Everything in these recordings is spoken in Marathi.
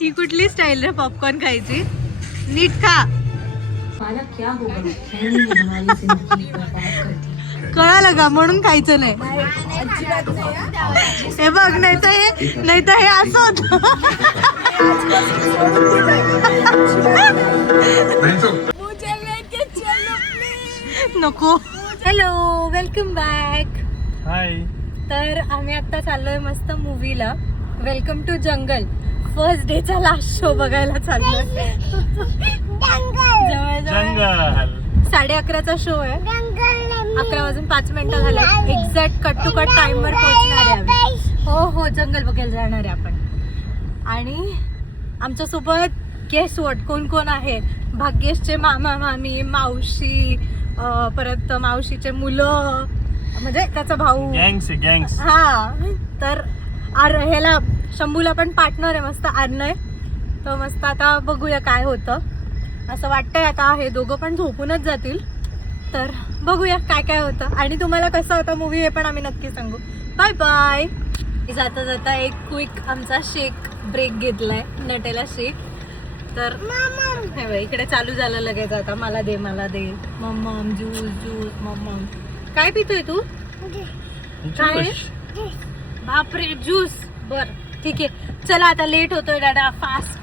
ही कुठली स्टाईल रे पॉपकॉर्न खायची? नीट खा. क्या होगा हमारी जिंदगी बर्बाद कर दी. कळालं का? म्हणून खायचं नाही. हे बघ, नाही तर हे असं होत. नको. Hello, welcome back. हाय. तर आम्ही आता चाललोय मस्त मूवीला. Welcome to jungle. फर्स्ट डेचा लास्ट शो बघायला चाललोय. जंगल 11:30चा शो आहे. 11:05 झाले. Exact cut to cut time वर पोहोचणार आहे आम्ही. हो, जंगल बघायला जाणार आहे आपण. आणि आमच्या सोबत गेस्ट वॉट कोण कोण आहे? भाग्येशचे मामा मामी, मावशी, परत मावशीचे मुलं, म्हणजे त्याचा भाऊ. गँग्स. हा, तर ह्याला शंभूला पण पार्टनर आहे मस्त आर्नय. तर मस्त आता बघूया काय होतं. असं वाटतंय आता हे दोघं पण झोपूनच जातील. तर बघूया काय काय होतं आणि तुम्हाला कसा होता मूवी हे पण आम्ही नक्की सांगू. Bye bye. जाता जाता एक क्विक आमचा शेक ब्रेक घेतलाय, नटेला शेक. तर हे बघ, इकडे चालू झालं लगेच आता. मला दे मम्मम ज्यूस मम्मम. काय पितोय तू? काय? बापरे, ज्यूस. बर ठीक आहे, चला आता लेट होतोय दादा. Fast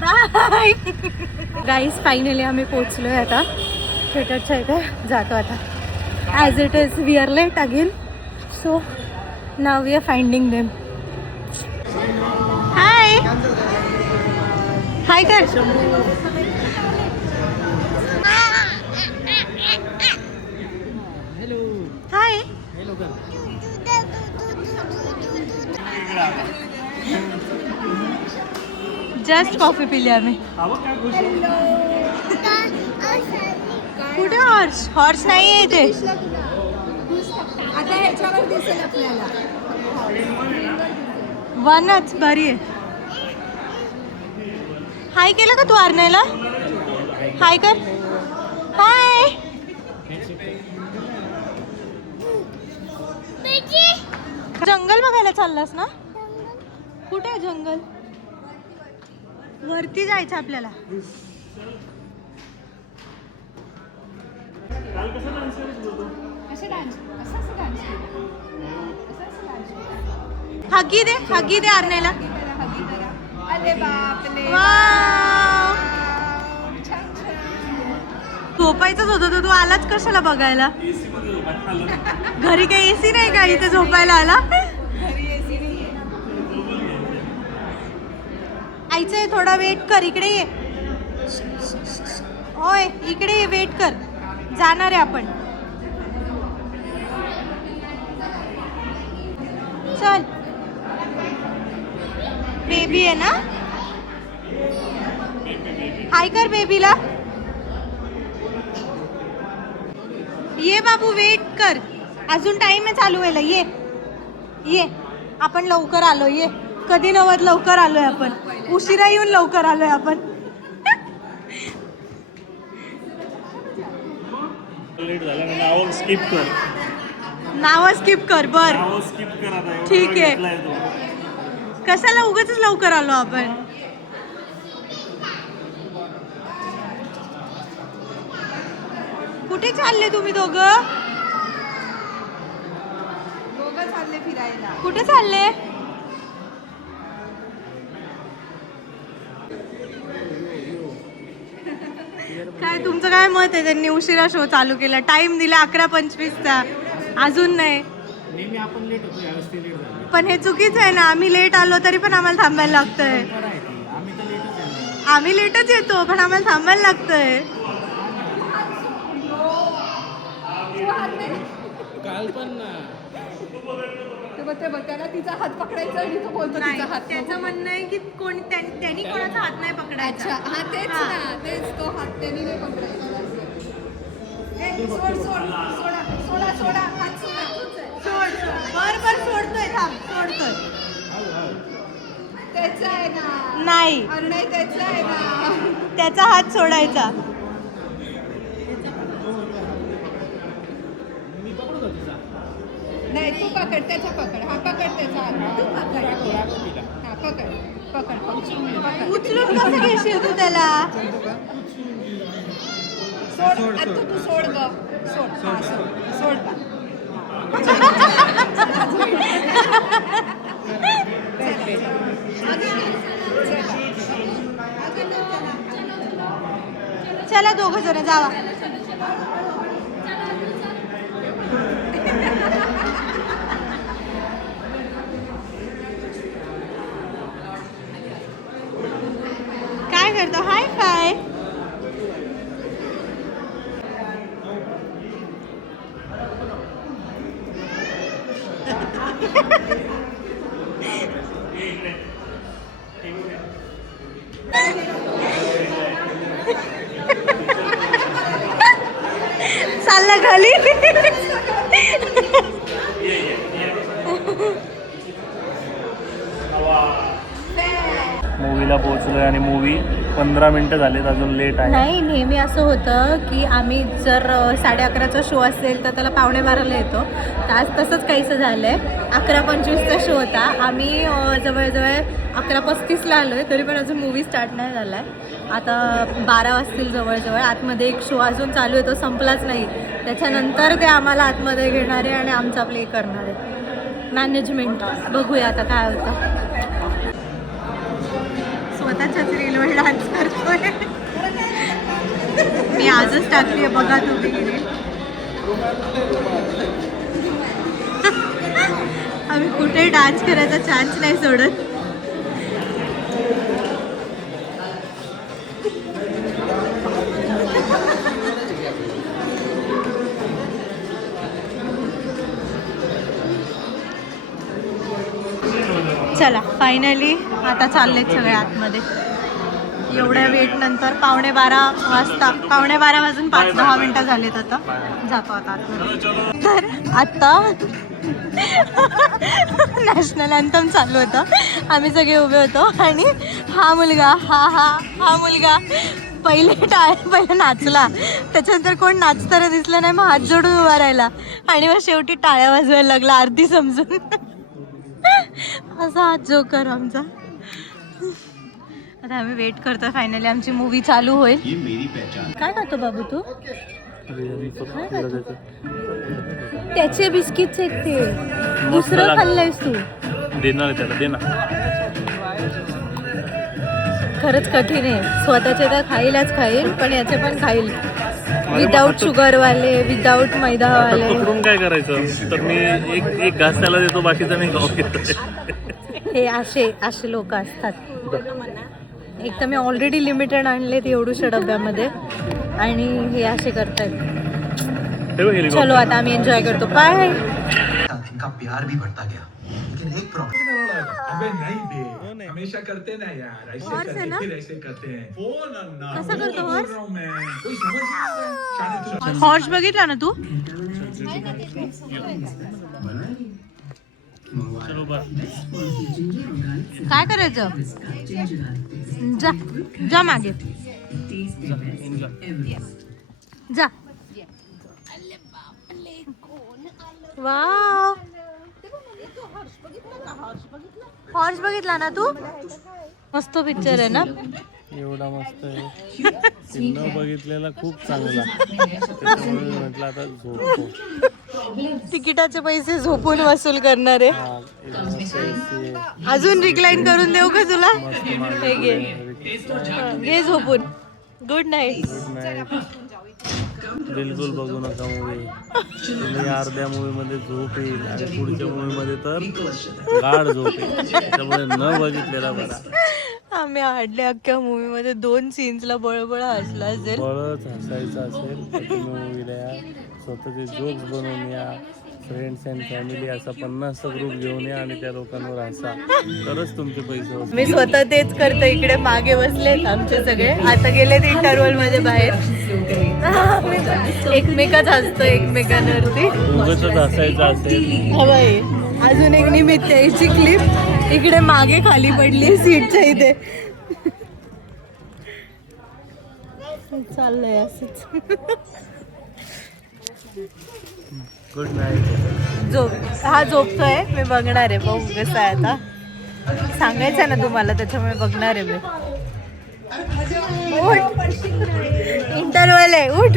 by. गाईज फायनली आम्ही पोहोचलोय आता थिएटरच्या इथे. जातो आता. As it is we are late again. So now we are finding them. Hi hi कर. हाय. जस्ट कॉफी पिली आम्ही. कुठे हॉर्स नाही आहे इथे. आता ह्याच्यावर दिसेल आपल्याला. वनच बरी आहे. हाय केलं का तू आरनायला? हाय कर. हाय. जंगल बघायला चाललास ना? कुठे आहे जंगल? वरती जायचं आपल्याला. हगी दे आरनायला. झोपायचंच होतं तर तू आलाच कशाला बघायला? घरी काही एसी नाही का इथे झोपायला आला? आईचं थोडा वेट कर. इकडे ये. होय, इकडे ये, वेट कर. जाणार आहे आपण. चल. बेबी आहे ना? हाय कर बेबीला. ये बाबू, वेट कर. अजून टाइम आहे चालू व्हायला. ये आपण लवकर आलो. ये. कधी नव्हत लवकर आलोय आपण. उशिरा येऊन लवकर आलोय आपण. नाव स्किप कर. बर ठीक आहे. कशाला उगाच लवकर आलो आपण. कुठे चालले तुम्ही दोघं? चालले फिरायला. कुठे चालले? काय तुमचं काय मत आहे? त्यांनी उशिरा शो चालू केला. टाइम दिला 11:25चा. अजून नाही. पण हे चुकीचं आहे ना. आम्ही लेट आलो तरी पण आम्हाला थांबायला लागतंय. आम्ही लेटच येतो पण आम्हाला थांबायला लागतंय. त्याला तिचा हात पकडायचा आणि तो बोलतो तिचा हात. त्याचं म्हणणं आहे की त्यांनी कोणाचा हात नाही पकडायचा. हा तेच ना, तेच तो हात त्यांनी नाही पकडायचा. सोडा हात सोड. बर सोडतोय. थांब, सोडतोय. त्याचा आहे ना. नाही, अरे त्याचा आहे ना. त्याचा हात सोडायचा. नाही, तू पकड त्याचा. पकड. हा पकड त्याचा. उचलून कसं घेशील तू त्याला? सोड तू सोड ग सोड चला दोघं जण जावा. काय करतो? हाय फाय. चालला खाली. मूवीला पोहोचलोय आणि मूवी 15 मिनिटं झालेत, अजून लेट आहे. नाही, नेहमी असं होतं की आम्ही जर 11:30चा शो असेल तर त्याला 11:45ला येतो. तर आज तसंच काहीसं झालं आहे. 11:25चा शो होता. आम्ही जवळजवळ 11:35ला आलो आहे, तरी पण अजून मूवी स्टार्ट नाही झाला आहे. आता 12 वाजतील जवळजवळ. आतमध्ये एक शो अजून चालू आहे, तो संपलाच नाही. त्याच्यानंतर ते आम्हाला आतमध्ये घेणार आहे आणि आमचा प्ले करणार आहे. मॅनेजमेंट बघूया आता काय होतं. स्वतःच्याच रीलवर डान्स करतोय मी. आजच टाकली आहे, बघा तुम्ही रील. आम्ही कुठे डान्स करायचा चान्स नाही सोडत. चला फायनली आता चाललेत सगळे आतमध्ये. एवढ्या वेट नंतर 11:15 वाजता, 11:15 वाजून 5-10 मिनिटं झालेत. आता जातो आता आतमध्ये. तर आता नॅशनल अँथम चालू होतं. आम्ही सगळे उभे होतो आणि हा मुलगा पहिला नाचला. त्याच्यानंतर कोण नाचताना दिसलं नाही, मग हात जोडून उभा राहिला आणि मग शेवटी टाळ्या वाजवायला लागला आरती समजून. असा हात जोकर आमचा. आता आम्ही वेट करतोय, फायनली आमची मूवी चालू होईल. काय खातो बाबू तू? त्याचे बिस्किटचे एक ते दुसरं खाल्लंयस तू? देणार त्याला, दे ना. खरंच कठीण आहे. स्वतःचे तर खाईल पण याचे पण खाईल. विदाऊट शुगरवाले, विदाऊट मैदावाले. पकडून काय करायचं? तर मी एक घास त्याला देतो, बाकीचा नाही खाऊ घेतो. हे असे लोक असतात. एक तर मी ऑलरेडी लिमिटेड आणलेत एवढूशा डब्यामध्ये आणि हे असे करतायत. चलो आता आम्ही एन्जॉय करतो. बाय. इनका प्यार भी बढ़ता गया, लेकिन एक प्रॉब्लम. अबे नहीं बे, हमेशा करते ना यार, ऐसे और से ना? करते फिर ऐसे करते हैं. हो ना. कसं करतो बोल हॉर्स? रहा हूं मैं. कोई समझ नहीं आता. शादी हॉर्स बघितला ना तू? चलो बा. काय करायचं? जा मागे जा. वाव, हॉर्स बघितला ना तू? मस्त पिक्चर आहे ना. एवढा मस्त आहे. न बघितलेला खूप चांगला. त्याच्यामुळे म्हटलं आता झोपतो. तिकिटाचे पैसे झोपून वसूल करणार आहे. अजून रिक्लाइन करून देऊ का तुला? हे घे झोपून. Good night. बिलकुल बघू नका मूवी. तुम्ही अर्ध्या मूवीमध्ये झोप येईल आणि पुढच्या मूवीमध्ये तर गाढ झोप येईल. त्यामुळे न बघितलेला बरा. आम्ही हाडल्या अख्ख्या मूवी मध्ये 2 सीन्सला बळबळ हसला असेल. बळच हसायचं असेल तर तुम्ही मूवीला या. स्वतःचे जोक्स बनवून या. फ्रेंड्स अँड फॅमिली असा 50चा ग्रुप घेऊन या आणि त्या लोकांवर हसा. तरच तुमचे पैसे होतील. मी स्वतः तेच करते. इकडे मागे बसलेत आमचे सगळे. आता गेलेत इंटरव्हल मध्ये बाहेर. एकमेकाच हसतो एकमेकांवरती. उगाचच हसायचं असेल. हवाई अजून एक निमित्त यायची क्लिप इकडे मागे खाली पडली सीटच्या इथे. चाललंय असंच. Good night. हा झोपतोय. मी बघणार आहे. बघू कसं आहे आता. सांगायचं ना तुम्हाला, त्याच्यामुळे बघणार आहे मी. इंटरवल आहे, उठ.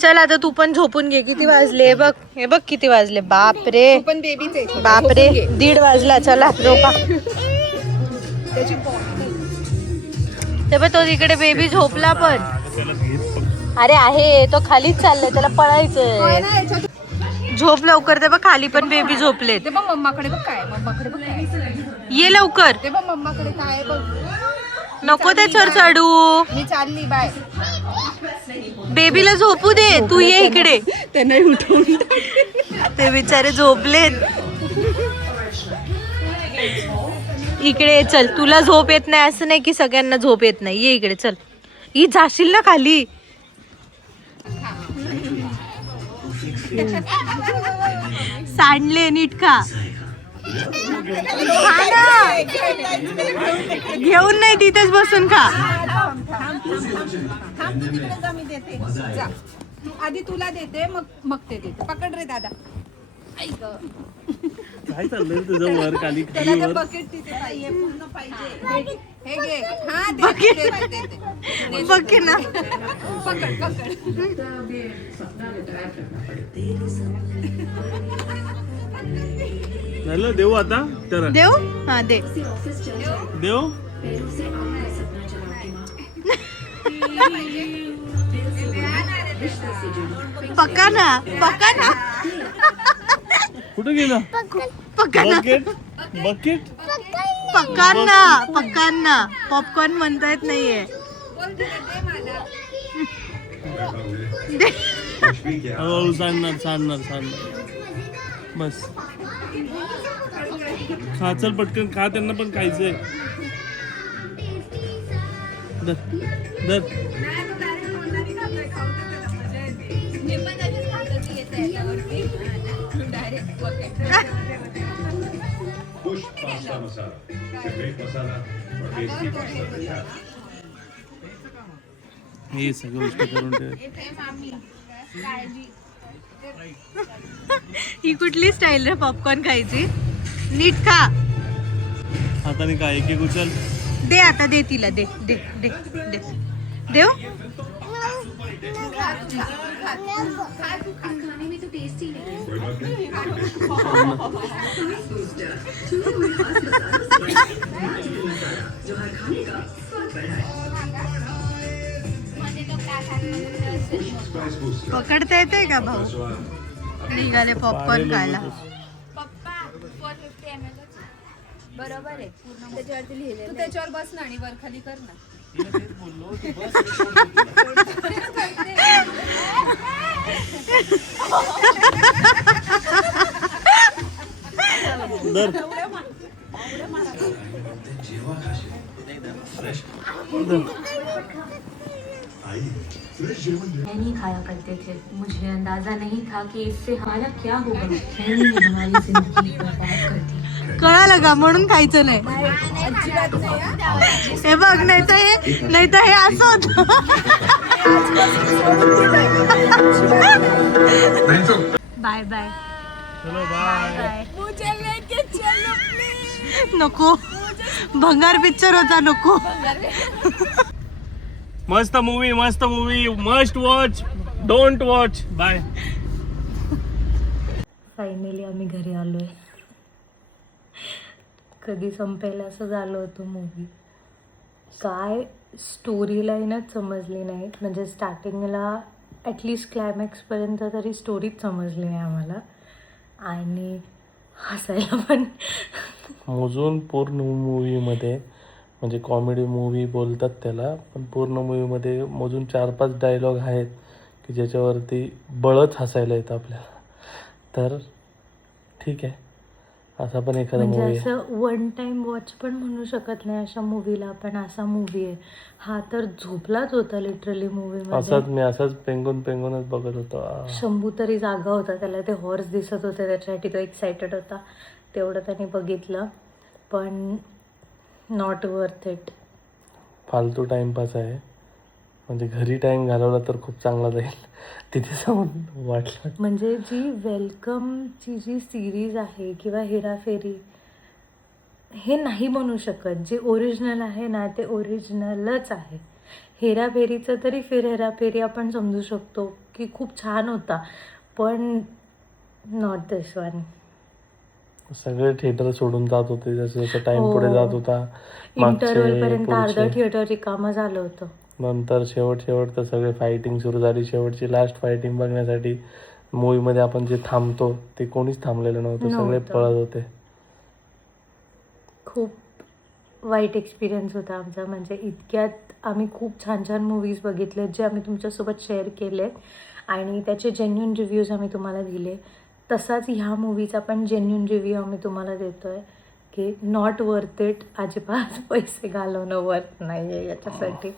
चल आता तू पण झोपून घे. किती वाजले हे बघ किती वाजले. बापरे बापरे 1:30 वाजला. चला झोपा. ते बघ तो तिकडे बेबी झोपला पण. अरे आहे तो खालीच चाललाय, त्याला पळायचंय. झोप लवकर. ते बघ खाली पण बेबी झोपलेत. ते बघ मम्माकडे बघ काय, मम्माकडे बघ काय, ये लवकर. ते बघ मम्माकडे काय बघ. नको त्याच्यावर चढू. मी चालली बाय. बेबीला झोपू दे. तू ये इकडे. ते नाही उठून ते बिचारे झोपलेत. इकडे ये, चल. तुला झोप येत नाही असं नाही की सगळ्यांना झोप येत नाही. ये इकडे चल. ही जाशील ना खाली. सांडले नीट खा. घेऊन नाही तिथेच बसून खा. आधी तुला देते मग ते देते. पकड रे दादा. काय चाललंय तुझं वर खाली त्याला खाली ते वर? बकेट तिथे पाहिजे, पूर्ण पाहिजे. हे घे. हा देते. बघ ना. पकड. झालं देऊ आता तर देऊ. हा दे. देऊ. पक्का ना. कुठं गेलं पक्का ना. बकेट बकेट पक्कांना पॉपकॉर्न म्हणता येत नाहीये. हो सांडणार बस. खा चल पटकन खा. त्यांना पण खायचंय. दर पुष्प पास्ता मसाला, सिक्रेट मसाला और टेस्टी पास्ता तैयार. हे सगळं गोष्टी करून ठेव. ही कुठली स्टाईल रे पॉपकॉर्न खायची. नीट खा. हाताने काय एक उचल. दे आता. दे तिला. दे दे दे दे. देऊ. कोई बात नहीं. स्पाइस बूस्ट पकडता येते का भाऊ. निघाले पॉपकॉर्न खायला. बरोबर आहे. त्याच्यावरती लिहिले. तू त्याच्यावर बस ना आणि वर खाली कर ना. दर नहीं खाया करते थे, मुझे अंदाजा नहीं था कि इससे हमारा क्या होगा। खैनी ने हमारी जिंदगी बर्बाद कर दी। कळालं का म्हणून खायचं नाही. हे बघ. नाही तर हे असं होतं. Bye bye. चलो बाय. नको. भंगार पिक्चर होता. नको. मस्त movie must watch. Don't watch. Bye. Finally आम्ही घरी आलोय. कधी संपेल असं झालं होतं मूवी. काय स्टोरी लाईनच समजली नाही. म्हणजे स्टार्टिंगला ॲटलिस्ट क्लायमॅक्सपर्यंत तरी स्टोरीच समजली नाही आम्हाला. आणि हसायला पण मोजून पूर्ण मूवीमध्ये म्हणजे कॉमेडी मूवी बोलतात त्याला, पण पूर्ण मूवीमध्ये मोजून 4-5 डायलॉग आहेत की ज्याच्यावरती बळच हसायला येतं आपल्याला. तर ठीक आहे, असा पण एखादा म्हणजे मूवी आहे. असं वन टाइम वॉच पण म्हणू शकत नाही अशा मूवीला. पण असा मूवी आहे हा. तर झोपलाच होता लिटरली मूवीमध्ये. मी असाच पेंगूनच बघत होतो. शंभू तरी जागा होता. त्याला ते हॉर्स दिसत होते, त्याच्यासाठी तो एक्सायटेड होता. तेवढं त्याने बघितलं. पण नॉट वर्थ इट. फालतू टाइमपास आहे. म्हणजे घरी टाईम घालवला तर खूप चांगला जाईल तिथे जाऊन वाटलं. म्हणजे जी वेलकमची जी सिरीज आहे किंवा हेराफेरी हे नाही म्हणू शकत. जे ओरिजिनल आहे ना ते ओरिजिनलच आहे. हेराफेरीचं तरी फिर हेराफेरी आपण समजू शकतो की खूप छान होता, पण नॉट दिस वन. सगळे थिएटर सोडून जात होते जसं जसं टाइम हो. पुढे जात होता. इंटरवलपर्यंत अर्ध पुढचे थिएटर रिकामं झालं होतं. नंतर शेवट तर सगळे फायटिंग सुरू झाली. शेवटची लास्ट फायटिंग बघण्यासाठी मूवीमध्ये आपण जे थांबतो ते कोणीच थांबलेलं नव्हतं, सगळे नव्हतं. पळत होते. खूप वाईट एक्सपिरियन्स होता आमचा. म्हणजे इतक्यात आम्ही खूप छान छान मूवीज बघितले जे आम्ही तुमच्यासोबत शेअर केले आणि त्याचे जेन्युइन रिव्ह्यूज आम्ही तुम्हाला दिले. तसाच ह्या मूवीचा पण जेन्युइन रिव्ह्यू आम्ही तुम्हाला देतो आहे की नॉट वर्थ इट. अजिबात पैसे घालवणं वर्थ नाही आहे याच्यासाठी.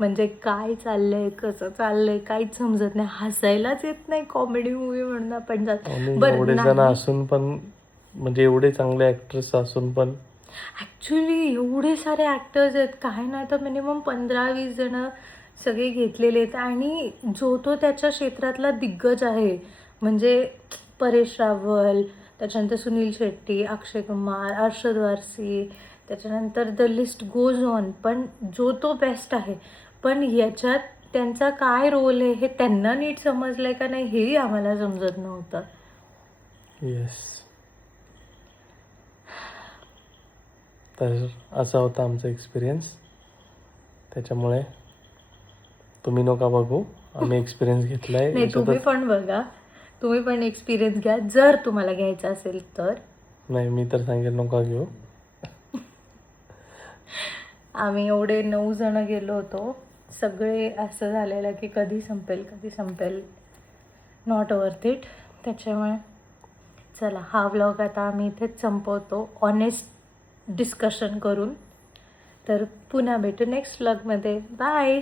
म्हणजे काय चाललं आहे, कसं चाललं आहे, काहीच समजत नाही. हसायलाच येत नाही. कॉमेडी मूवी म्हणून आपण आणि एवढे जण असून पण, म्हणजे एवढे चांगले ॲक्ट्रेस असून पण ॲक्च्युली एवढे सारे ॲक्टर्स आहेत. काय नाही तर मिनिमम 15-20 जणं सगळे घेतलेले आहेत आणि जो तो त्याच्या क्षेत्रातला दिग्गज आहे. म्हणजे परेश रावल, त्याच्यानंतर सुनील शेट्टी, अक्षय कुमार, अर्शद वारसी, त्याच्यानंतर द लिस्ट गोज ऑन. पण जो तो बेस्ट आहे. पण याच्यात त्यांचा काय रोल आहे हे त्यांना नीट समजलं आहे का नाही हेही आम्हाला समजत नव्हतं. येस. तर असा होता आमचा एक्सपिरियन्स. त्याच्यामुळे तुम्ही नका बघू, आम्ही एक्सपिरियन्स घेतला आहे. नाही, तुम्ही पण बघा, तुम्ही पण एक्सपिरियन्स घ्या जर तुम्हाला घ्यायचा असेल तर. नाही, मी तर सांगेल नका घेऊ. आम्ही एवढे 9 जण गेलो होतो. सगळे असं झालेलं की कधी संपेल. Not worth it. त्याच्यामुळे चला हा व्लॉग आता आम्ही इथेच संपवतो ऑनेस्ट डिस्कशन करून. तर पुन्हा भेटू नेक्स्ट व्लॉगमध्ये. बाय.